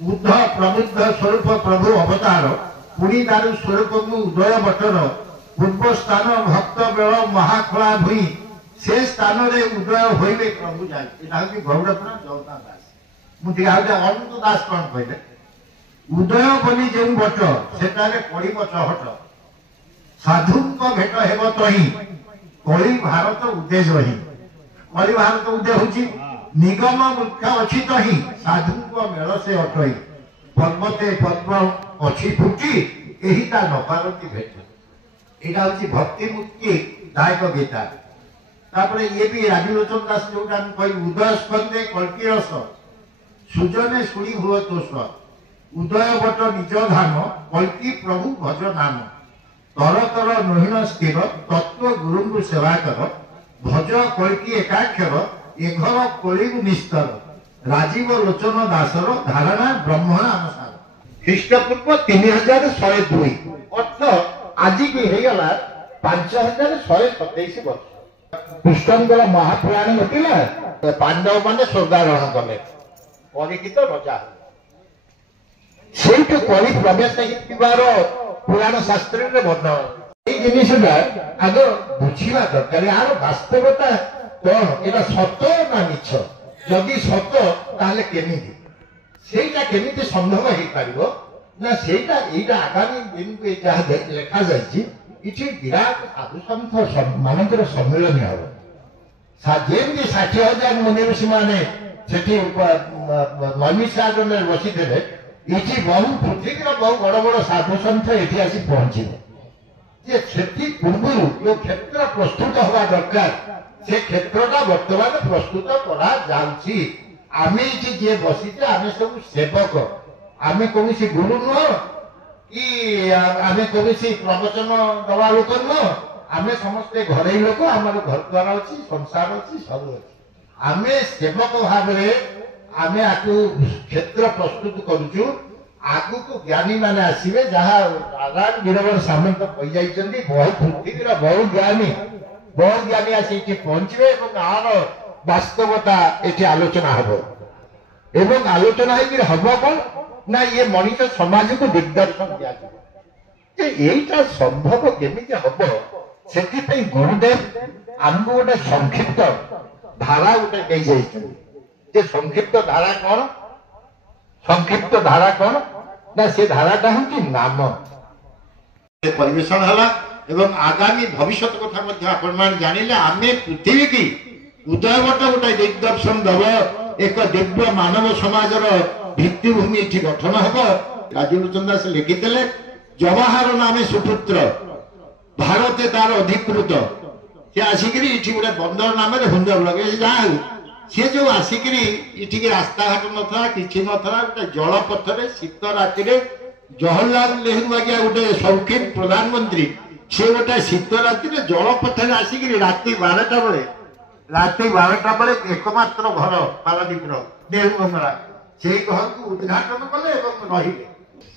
बुद्ध प्रबुद्ध स्वरूप प्रभु अवतार पुणी दारु स्वरूप उदय बटर पूर्व स्थान भक्त बेल महाखला भूई से स्थान रे उदय होइले प्रभु जाए एटा कि गौड़पुर जगन्नाथ दास मुझे अनंत दास कौन कहले उदय बोली जो बट सेटारे पड़िब चहट साधु भेट हेब तही कली भारत उदय रही कली भारत उदय होची निगम वृक्ष अच्छी तही साधु मेल से अटई पर्वते पद्म अच्छी फुटी यही ता नपारती भेट यहाँ हूँ भक्ति मुक्ति दायक गीता तापर ये भी राजलोचन दास जो कही उदय स्कंदे कल्की रस सुजने शुणी हुआ तोष उदय बट निज धाम कल्की प्रभु भज नाम तर तर नहीन स्थिर तत्व गुरु सेवा कर भज कल्की एकाक्षर एघर कलिगु निस्तर राजीव लोचन दासर धारणा ब्रह्मण अनुसार ख्रीष्टपूर्व 3102 अर्थ आज की हेगला 5127 वर्ष कृष्णंकर महापुराण घटिला पांडव माने स्वर्गारोहण कले परीक्षित रजा से कली प्रवेश पुराण शास्त्र वर्णन जिनसा आग बुझा दरकार यार वास्तवता कौन एटा सत ना मिछ जदि सत ताले केमिति सेटा केमिति संभव हो पारिबो ना सेटा एटा आगामी दिन को जहाँ लेखा जाइछि इछि विराट साधु संत मानकर सम्मेलन हबो जेमती 60,000 मुनि ऋषि माने सेठी नैमिषारण्य बसी थे इछि बहु पृथ्वीर बहु बड़ बड़ साधु संत एठी आसी पहुंचिले से पूर्व जो क्षेत्र प्रस्तुत हवा दरकार से क्षेत्रटा वर्तमान प्रस्तुत करा जाउछि आमे जे बसीचे आमे सब सेवक आमे कोनसी गुरु न कि आमे कोनसी प्रवचन दवा लोक न आमे समस्ते घरे लोक आमर घर द्वार अछि संसार अछि सब अछि आमे सेवक भाव रे आमे आकु क्षेत्र प्रस्तुत करूछु आगु को ज्ञानी माने आसीबे जहा आगान वीरवर सामंत कहि जाइछन्ती बहुत पृथ्वीर बहुत ज्ञानी आसी पहुंचे और आर वास्तवता ये आलोचना हम एवं आलोचना हम कौन ना ये मनीष समाज को दिग्दर्शन दिया संभव केमी हम से गुरुदेव आमको गोटे संक्षिप्त धारा गोटे दे संक्षिप्त धारा कौन संक्षिप्त धारा कौन ना से धाराटा हूँ नाम परिवेशन है एवं आगामी भविष्य कथा आपण जानिले आमे पृथ्वी की उदयवट गोटे दिग्दर्शन दब एक दिव्य मानव समाज भित्तिभूमि ये गठन हम राजीवलोचन दास लिखिते जवाहर नामे सुपुत्र भारते तार अधिकृत सी आसिक गोटे बंदर नाम हुंदर लगे जहाँ सी जो आसिक रास्ता घाट ना कि ना गोटे जलपथर शीत राति जवाहरलाल नेहरू आज्ञा गोटे शौकीन प्रधानमंत्री से गोटे शीत राति जलपथर आसिक राति 12टा बेले एकमात्र घर पारादीपर नेहरू बंगला से घर को उद्घाटन कले रही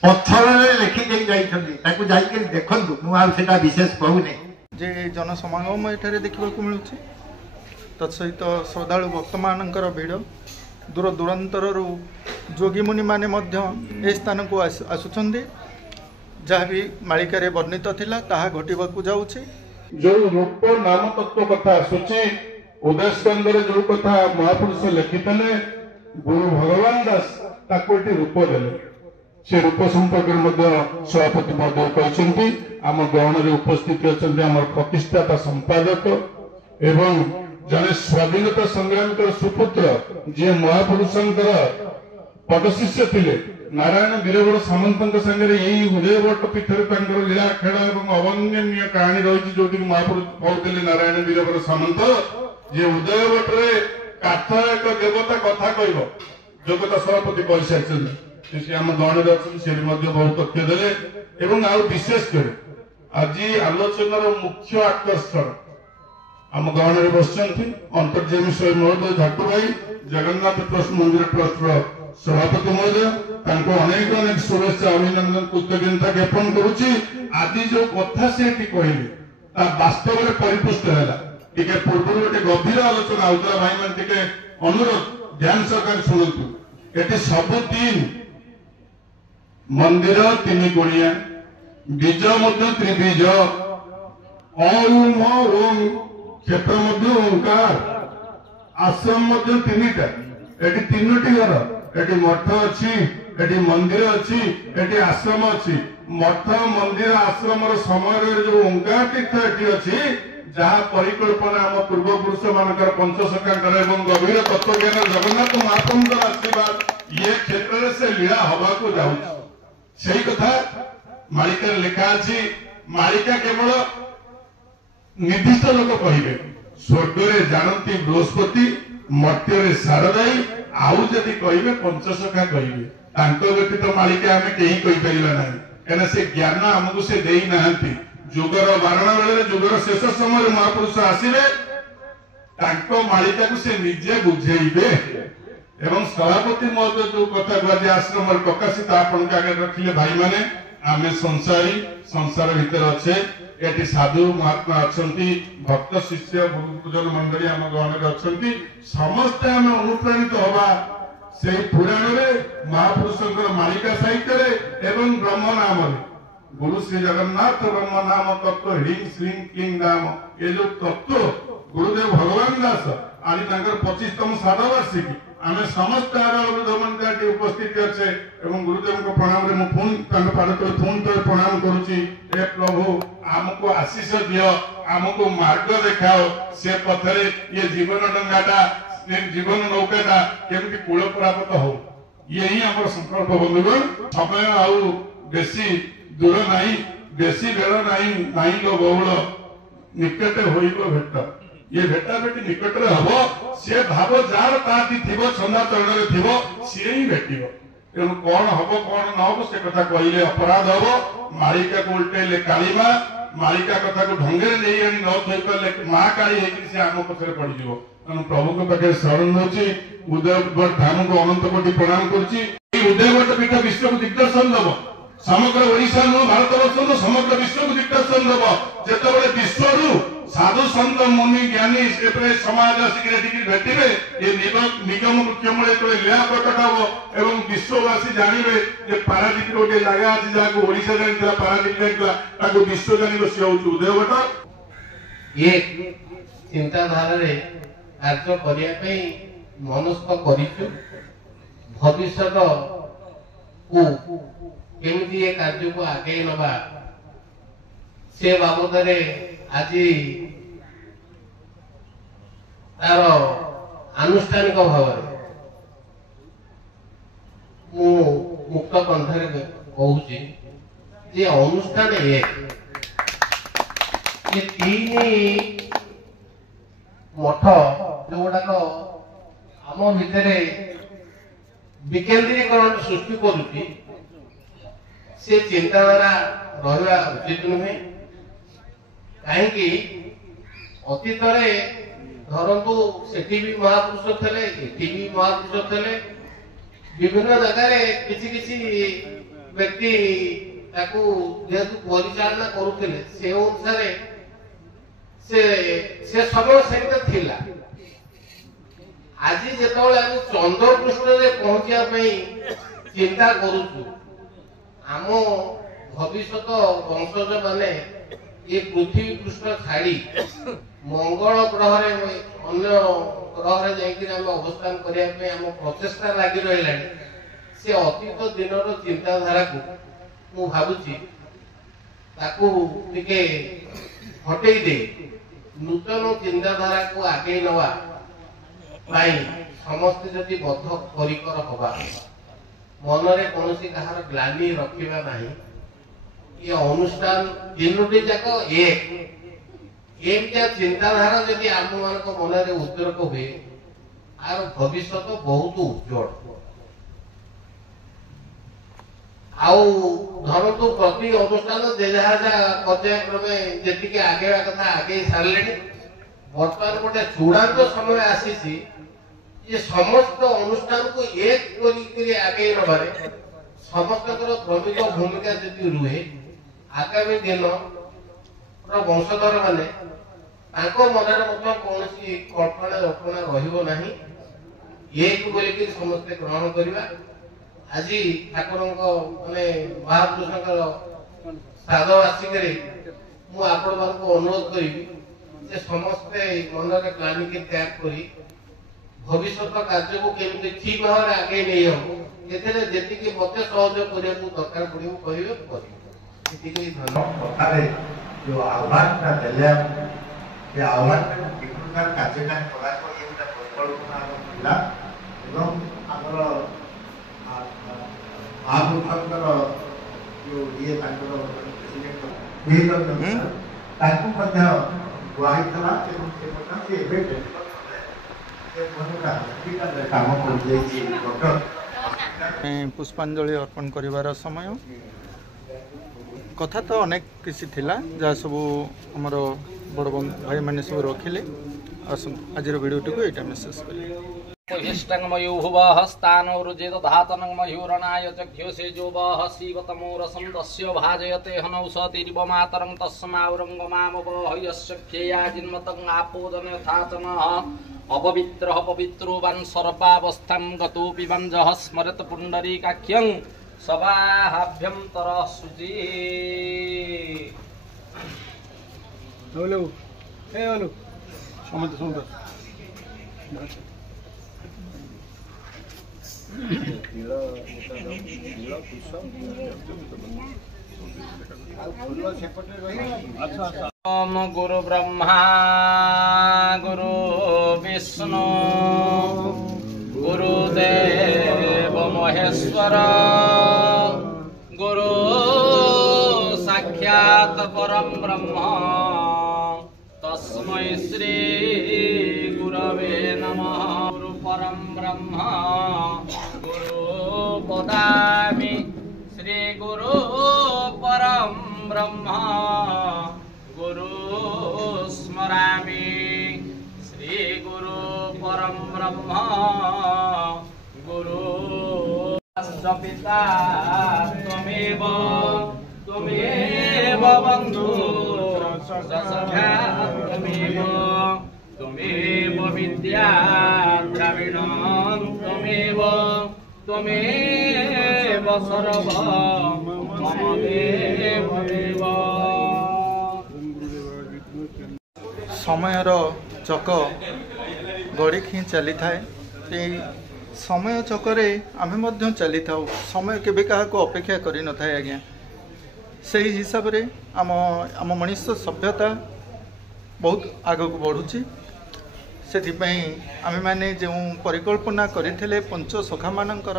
पत्थर लिखिक जाइए देखु मुझे विशेष कहूनी जे जनसमागम एठारे देखा मिलूँ तत्सहित श्रद्धालु भक्त मानकर भिड़ दूर दूरांतर जोगी मुनि माने ए स्थान को आसुचंदी जहाँ भी मालिकार वर्णित थिला ताहा घटिबाकू जाउछि जो रूप नाम तत्व कथा आसुछि उदय स्कंदर जो कथा महापुरुष लिखितले गुरु भगवान दास ताको रूप देले से रूप संपर्क सभापति महोदय कहते आम गहन उपस्थित अच्छा आम प्रतिष्ठाता संपादक एवं जने स्वाधीनता संग्राम सुपुत्र जी महापुरुषंकर पटशिष्य थिले नारायण वीरवर सामंत संगे यही उदयवट पीठर लीला खेल और अवर्णनीय कहानी रही जो महापुरुष कहते नारायण वीरवर सामंत जे उदयवटे काठ एक देवता कथा कह जो सभापति कही सारी आम गहन अच्छे बहुत तथ्य देले आ विशेष कर आज आलोचनार मुख्य आकर्षण आम गहन बस अंतर्जामी स्वयं महोदय झाटू भाई जगन्नाथ ट्रस्ट मंदिर ट्रस्ट सभापति महोदय अनेक अनेक शुभेच्छा अभिनंदन कृतज्ञता ज्ञापन करुच्ची आज जो कथा से कहले वास्तव में परिपुष्ट है पूर्व गोटे गभीर आलोचना होता भाई मान अनुरोध ध्यान सहकार शुणु ये सबुदिन मंदिर तीन कोणिया बीज त्रिबीज ओम क्षेत्र ओंकार आश्रम तीनटा एटी तीनोटी घर एटी मठ अच्छी एटी मंदिर अच्छी एटी आश्रम अच्छी मठ मंदिर आश्रम समय जो ओंकार तीर्थ एटी अच्छी जहाँ परिकल्पना आम पूर्वपुरुष मानकर पंचसखांकर एवं गभीर तत्वज्ञान जगन्नाथ महाप्रभुଙ୍କର आशीर्वाद ये क्षेत्र से लीला हवा को जाऊँ से कथा मालिका लिखा अच्छी मालिका केवल निर्दिष्ट लोक कहे स्वर्ग में जानती बृहस्पति मर्त्य शारदाई आउ जदि कहे पंचसखा कहे व्यतीत मालिका आम कहीं कहीपर ना कहीं से ज्ञान आमको से दे ना जुगर बारण बेले जुगर शेष समय महापुरुष आसवे मालिका को से निजे बुझेबे एवं सभापति महोदय जो कथा गुआजी आश्रम प्रकाशित आपण आगे रखिले भाई माने आमे संसारी संसार भीतर अच्छे एटी साधु महात्मा अच्छंती भक्त शिष्य गुरुजन मंडली आम गहन अच्छंती समस्त आम अनुप्राणित हवा से पुराण में महापुरुषंकर मालिका साहित्य एवं ब्रह्म नाम गुरु श्री जगन्नाथ ब्रह्म नाम तत्व ह्रीं श्रीं क्लीं नाम ये जो तत्व गुरुदेव भगवान दास आज 25तम साधवार्षिकी आम समस्त आरोग्य उपस्थित अच्छे एवं गुरुदेव को प्रणाम रे पुणी प्रणाम करुची हे प्रभु आमको आशीष दियो आमको मार्ग देखाओ से पथरे ये जीवन डंगाटा जीवन नौकाटा केमती कूल प्राप्त हो यही आम संकल्प बंधुगण समय आउ बेसी दूर नहीं बेसी बेल नहीं लो बहुल निकटे होइबो भेट ये भेटा भेटी निकट में हम सी भाव जार ताकि छंदा चरण में थी सी ही भेट तेणु कौन हम कौन न हम से कथा कहले अपराध हम मालिका को उल्टेले कालीमा मालिका कथा को ढंगे नहीं आनी न थई पारे माँ काली से आम पक्षे पड़ज तेणु प्रभु के पाखे शरण दौची उदयभट्ट धाम को अनंत कोटि प्रणाम करुच्ची उदयभट्ट पीठ विश्व को दिग्दर्शन दब समग्र ओडिशा नु भारत वर्ष समग्र विश्व को दिग्दर्शन दब जेतबेले विश्व साधु संत मुनि ज्ञानी समाज आसिक भेटे ये निगम मुख्यमूल लीला प्रकट हम एवं विश्ववासी जानवे जे पारादीप गोटे जगह अच्छी जहाँ ओडिशा जाता पारादीप जाता विश्व जान सी हूँ उदयभट्ट ये चिंताधारा कार्य करने मनस्थ कर भविष्य को केमी ये कार्य को आगे नवा से बाबद आज तार आनुष्ठानिक भाव मुक्त कंठे कहूँ जे अनुष्ठान एक ये तीन मठ जो गुड़ाक आम भितर विकेंद्रीकरण सृष्टि करुच्ची से चिंताधारा रहा उचित नुहे कहीं अतीत धरतु सेठी भी महापुरुष थे एटी भी महापुरुष थे विभिन्न जगह किसी किसी व्यक्ति जेहेतु परिचालना करुले से अनुसार से समय सहित थिला आज जिते चंद्र पृष्ठ पहुंचापी चिंता करुचु आम भविष्य वंशज माने ये पृथ्वी पृष्ठ छाड़ी मंगल ग्रह अन्य ग्रह जाम अवस्थान करने आम प्रचेषा लगी रहा से अतीत दिन चिंताधारा को मु भावुची हटे दे नूतन चिंताधारा को आगे नवा समस्ते जदि बद्ध परिकर हवा मनरे कौन कहार ग्लानि रखा नहीं ये अनुष्ठान तीनोटी जाक एक चिंताधारा जदि आम मान मन में उद्रेक हुए आर भविष्य तो बहुत उज्जवल धरतु प्रति अनुष्ठान जे जहाँ पर्यायक्रमे जी आगे कथा आगे सारे बर्तमान गोटे चूड़ांत समय आसी ये समस्त अनुष्ठान को एक कर आगे नबार समस्त प्रमुख भूमिका जी रुहे आगामी दिन वंशधर माने मन कौन कल्पना रल्पना रही एक समस्ते ग्रहण करवा ଆଜି ଠାକୁରଙ୍କ ମାନେ ମହାପୁରୁଷଙ୍କର ଶ୍ରାଦ୍ଧ ବାର୍ଷିକରେ ମୁଁ ଆପଣମାନଙ୍କୁ ଅନୁରୋଧ କରିବି ଯେ ସମସ୍ତେ ମନରେ କ୍ଳାନ୍ତିକି ତ୍ୟାଗ କରି ଭବିଷ୍ୟତ କାର୍ଯ୍ୟକୁ କେମିତି ଠିକ ଭାବରେ ଆଗେଇ ନେଇ ହବ ଏଥିରେ ଯେତିକି ମତେ ସହଯୋଗ କରିବାକୁ ଦରକାର ପଡ଼ିବ କହିବେ କରିବେ ସେତିକି କଥାରେ ଯୋଉ ଆହ୍ୱାନଟା ଦେଲେ ସେ ଆହ୍ୱାନଟାକୁ ବିକୃତ କାର୍ଯ୍ୟକାରୀ କରାଯିବ ଇଏ ଗୋଟେ ପରିକଳ୍ପନା ଥିଲା ଏବଂ ଆମର ମହାପୁରୁଷଙ୍କର ଯୋଉ ଇଏ ତାଙ୍କର ପ୍ରେସିଡେଣ୍ଟ ତାଙ୍କୁ ମଧ୍ୟ କୁହାହେଇଥିଲା ଏବଂ ସେ ମଧ୍ୟ ସେ ଏବେ କାମ କରିଯାଇଛି पुष्पांजलि अर्पण करिवार समय कथा तो अनेक किसी थिला जहाँ सब आमर बड़ भाई मैंने सब रखिले आज वीडियो को यहाँ मेसेज करें मयूहुवहस्तानोरुजेत धातनं मयूरणाय चक्षुषे जो वह शिवतमोरसं तस्य भाजयते हनौषतिरिव मातरं तस्मावरङ्गमामवहयस्यख्यया जिन्मतं आपोदन यथाचनः अपवित्रः पवित्रो वन् सर्पावस्थां गतोऽपि वञ्जः स्मरत पुण्डरीकाख्यं सवाहाभ्यन्तरः शुचि हेलो हेलो समझ ओम गुरु ब्रह्मा गुरु विष्णु गुरुदेव महेश्वर गुरु साक्षात् परम ब्रह्म तस्मै श्री गुरवे नमः गुरु परम ब्रह्म गुरु पदामि श्री गुरु परम ब्रह्म गुरु स्मरामि श्री गुरु परम ब्रह्म गुरु पिता त्वमेव त्वमेव बन्धु सखा त्वमेव त्वमेव विद्या द्रविणं त्वमेव त्वमेव सर्व मम देव समयर चक गड़ी ही चली थाए समय चकरे आमे मध्य चली थाउ समय केबे काहा को अपेक्षा करि न थाए आज्ञा सही हिसाब रे आम मनुष्य सभ्यता बहुत आगक बढ़ुची से आमे माने जो परिकल्पना करथिले पंच सखा मानकर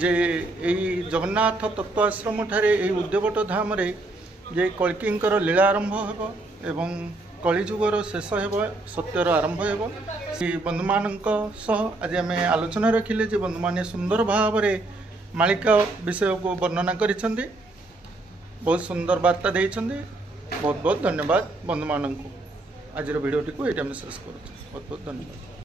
जे यही जगन्नाथ तत्व आश्रम ठारे यही उद्यवट धाम रे जे कल्किंकर लीला आरंभ हेबो एवं कलिजुगर शेष हेबो सत्यर आरंभ हेबो सी बंधु मानक सह आज आम आलोचना रखिले जे बंधु माने सुंदर भाव रे मालिका विषय को वर्णना करिसेंती बहुत सुंदर वार्ता देइछन्ती बहुत बहुत धन्यवाद बंधु मानक आज वीडियो को ये मेसेज करुँ बहुत बहुत धन्यवाद।